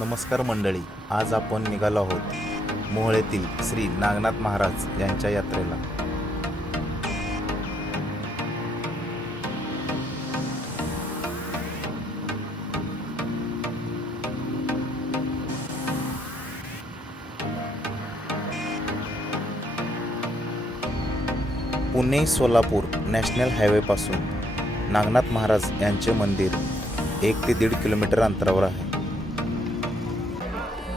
नमस्कार मंडळी, आज आपण निघालो आहोत मोहोळेतील श्री नागनाथ महाराज यांच्या यात्रेला। पुणे सोलापूर नॅशनल हायवेपासून नागनाथ महाराज यांचे मंदिर 1 ते 1.5 किलोमीटर अंतरावर आहे।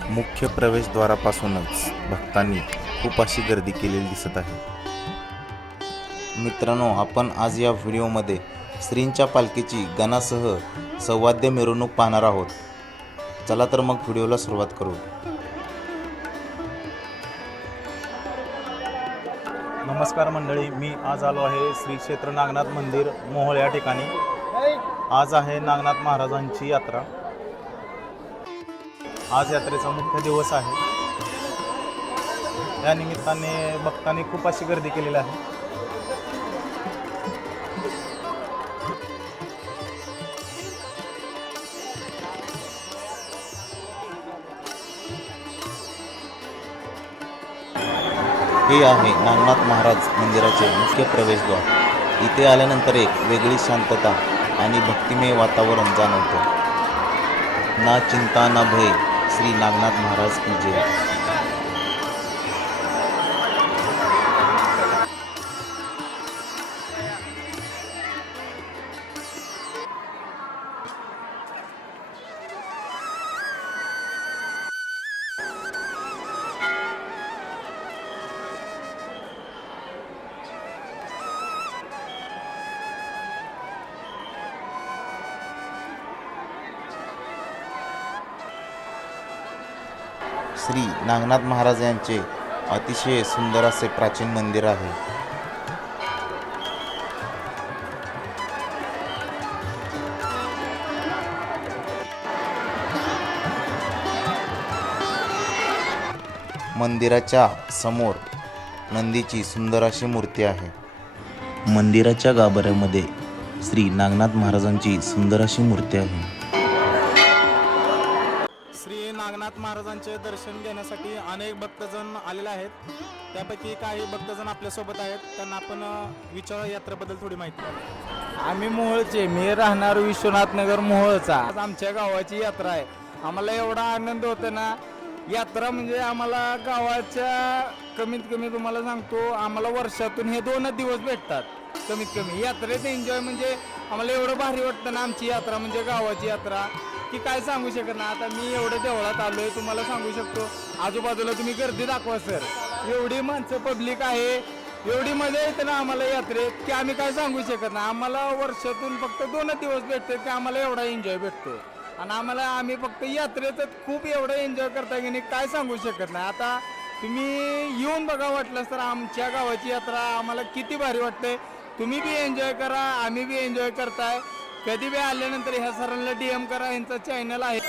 मुख्य प्रवेशद्वारापासूनच भक्तांनी खूप अशी गर्दी केलेली दिसत आहे। मित्रांनो, आपण आज या व्हिडिओमध्ये श्रींच्या पालखीची गणासह सवाद्य मिरवणूक पाहणार आहोत। चला तर मग व्हिडिओला सुरुवात करू। नमस्कार मंडळी, मी आज आलो आहे श्री क्षेत्र नागनाथ मंदिर मोहोळ या ठिकाणी। आज आहे नागनाथ महाराजांची यात्रा। आज यात्रेचा मुख्य दिवस आहे। या निमित्ताने भक्तांनी खूप अशी गर्दी केलेली आहे। हे आहे नागनाथ महाराज मंदिराचे मुख्य प्रवेशद्वार। इथे आल्यानंतर एक वेगळी शांतता आणि भक्तिमय वातावरण जाणवते। ना चिंता ना भय, श्री नागनाथ महाराज की जय। श्री नागनाथ महाराज यांचे अतिशय सुंदर असे प्राचीन मंदिर आहे। मंदिराच्या समोर नंदीची सुंदर अशी मूर्ती आहे। मंदिराच्या गाभाऱ्यामध्ये श्री नागनाथ महाराजांची सुंदर अशी मूर्ती आहे। श्री नागनाथ महाराजांचे दर्शन घेण्यासाठी अनेक भक्तजण आलेले आहेत। त्यापैकी काही भक्तजण आपल्यासोबत आहेत, त्यांना आपण विचार यात्रेबद्दल थोडी माहिती। आम्ही मोहोळचे, मी राहणार विश्वनाथ नगर मोहोळचा। आज आमच्या गावाची यात्रा आहे। आम्हाला एवढा आनंद होतो ना, यात्रा म्हणजे आम्हाला गावाच्या कमीत कमी तुम्हाला सांगतो, आम्हाला वर्षातून हे 2 दिवस भेटतात कमीत कमी। यात्रेत एन्जॉय म्हणजे आम्हाला एवढं भारी वाटतं ना, आमची यात्रा म्हणजे गावाची यात्रा की काय सांगू शकत ना। आता मी एवढं देवळात आलोय, तुम्हाला सांगू शकतो आजूबाजूला तुम्ही गर्दी दाखवा सर, एवढी माणसं पब्लिक आहे, एवढी मजा येते ना आम्हाला यात्रेत की आम्ही काय सांगू शकत नाही। आम्हाला वर्षातून फक्त 2 दिवस भेटते की आम्हाला एवढा एन्जॉय भेटतो, आणि आम्ही फक्त यात्रेत खूप एवढं एन्जॉय करता की नाही काय सांगू शकत नाही। आता तुम्ही येऊन बघा वाटलं तर आमच्या गावाची यात्रा आम्हाला किती भारी वाटते। तुम्ही बी एन्जॉय करा, आम्ही बी एन्जॉय करताय। कधी बी आल्यानंतर ह्या सरांना DM करा, यांचा चॅनल आहे।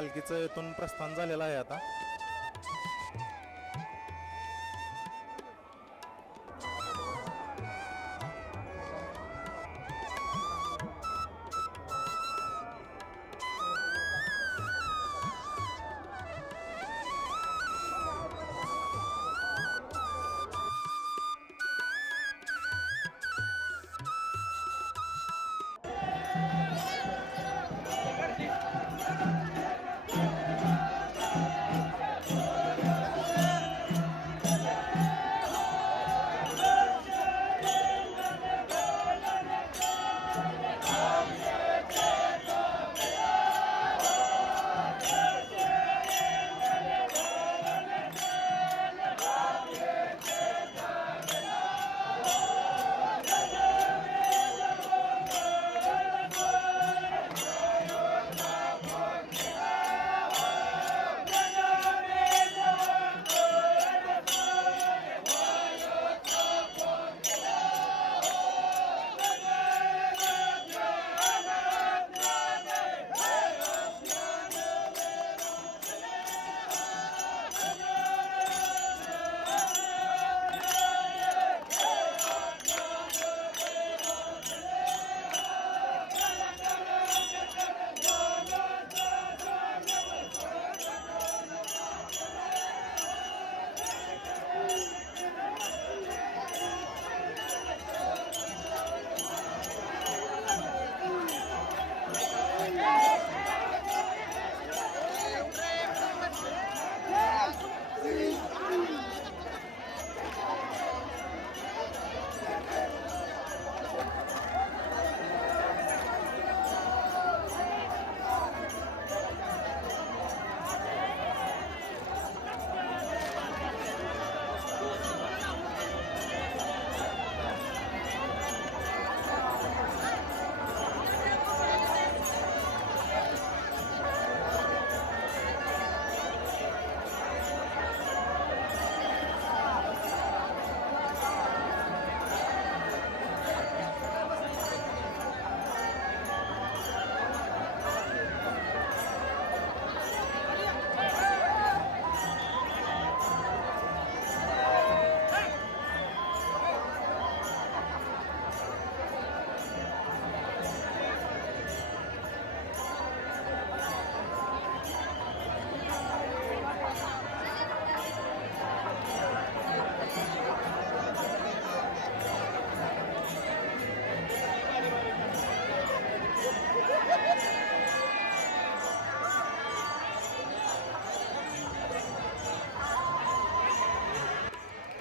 पालखीचं इथून प्रस्थान झालेलं आहे आता.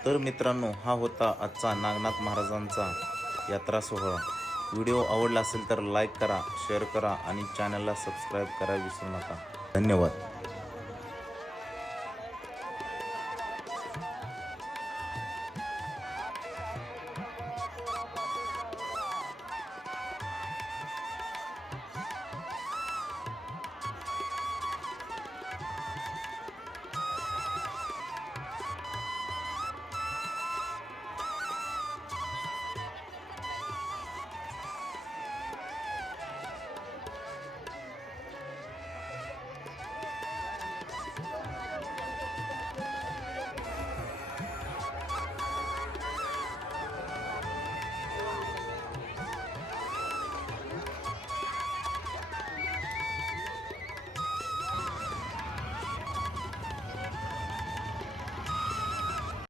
तर मित्रांनो, हा होता आजचा नागनाथ महाराजांचा यात्रा सोहळा. व्हिडिओ आवडला असेल तर लाईक करा, शेअर करा आणि चॅनलला सबस्क्राईब करायला विसरू नका. धन्यवाद.